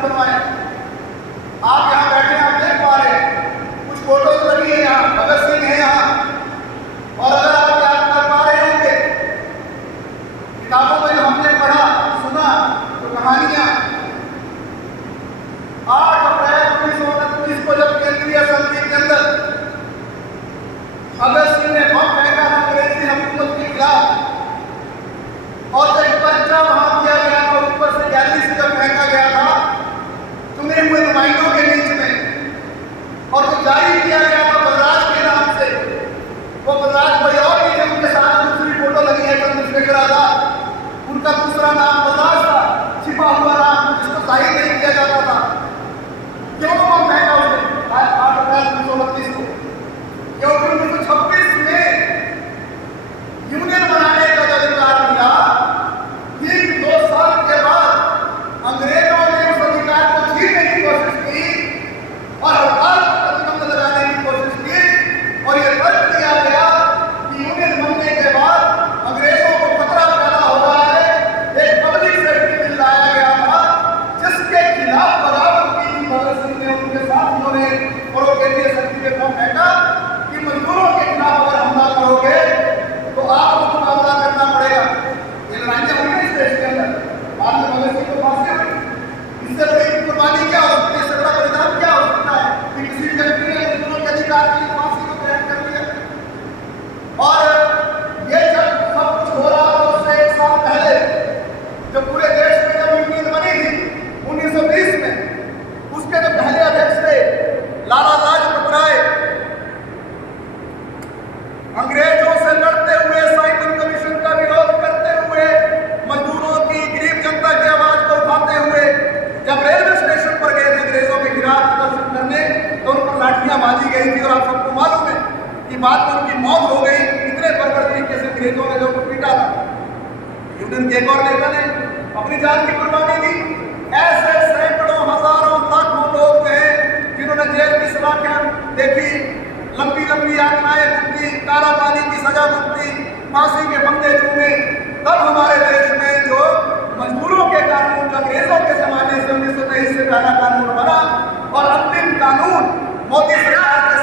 कानून बनवाए। आप यहाँ बैठे हैं, आप देख पा रहे हैं कुछ फोटोज लगी है यहाँ, भगत सिंह है यहाँ। और अगर आप याद कर पा रहे होंगे किताबों में जो हमने पढ़ा सुना तो कहानियां, 8 अप्रैल 1929 को जब केंद्रीय असेंबली के अंदर भगत सिंह ने बम फेंका था अंग्रेजी हुकूमत के खिलाफ, और जब पर्चा वहां दिया गया था ऊपर से गैलरी से जब फेंका गया था चुने हुए नुमाइंदों के बीच में, और जो जारी किया गया था बलराज के नाम से, वो बलराज कोई और नहीं थे, उनके साथ दूसरी फोटो लगी है चंद्रशेखर आजाद, उनका दूसरा नाम बलराज था, छिपा हुआ नाम जिसको जाहिर नहीं किया जाता था। क्यों बम फेंका उसने 8 अप्रैल 1929 को? क्योंकि 1926 में यूनियन बनाने का जब अधिकार मिला, ठीक 2 साल के बाद अंग्रेजों ने उस अधिकार को छीनने की कोशिश की और हड़ताल पर प्रतिबंध लगाने की कोशिश की, और ये तर्क दिया गया कि यूनियन बनने के बाद अंग्रेजों को खतरा पैदा हो रहा है। एक पब्लिक सेफ्टी बिल लाया गया था जिसके खिलाफ बगावत की थी भगत सिंह ने, उनके साथियों ने, और वो केंद्रीय असेंबली में बम फेंका कि मजदूरों के खिलाफ अगर हमला करोगे तो आपको मुकाबला करना पड़ेगा। ये लड़ाइयां हुई ना इस देश के अंदर, बाद में भगत सिंह को फांसी हुई। इससे बड़ी कुर्बानी क्या हो सकती है, इससे बड़ा बलिदान क्या हो सकता है कि किसी व्यक्ति ने मजदूरों के अधिकार के लिए फांसी को ग्रहण कर लिया। और ये जब सब कुछ हो रहा था उससे 1 साल पहले जब पूरे देश में जब यूनियन बनी थी 1920 में, उसके जो पहले अध्यक्ष थे लाला लाजपत राय, अंग्रेजों से लड़ते हुए, साइमन कमीशन का विरोध करते हुए, मजदूरों की, गरीब जनता की आवाज को उठाते हुए जब रेलवे स्टेशन पर गए थे अंग्रेजों के खिलाफ प्रदर्शन करने, तो उन पर लाठियां बांधी गई थी, और आप सबको मालूम है कि बाद में उनकी मौत हो गई। इतने बर्बर तरीके से अंग्रेजों ने जो पीटा था। यूनियन के एक और नेता ने अपनी जान की कुर्बानी दी। ऐसे सैकड़ों, हजारों, लाखों लोग हैं जिन्होंने जेल की सलाखें देखी, लंबी लंबी यातनाएं भुगती, काला पानी की सजा भुगती, फांसी के फंदे चूमे। तब हमारे देश में जो मजदूरों के कानून, जो अंग्रेजों के जमाने से 1923 से पहला कानून बना, और अंतिम कानून मोदी सरकार के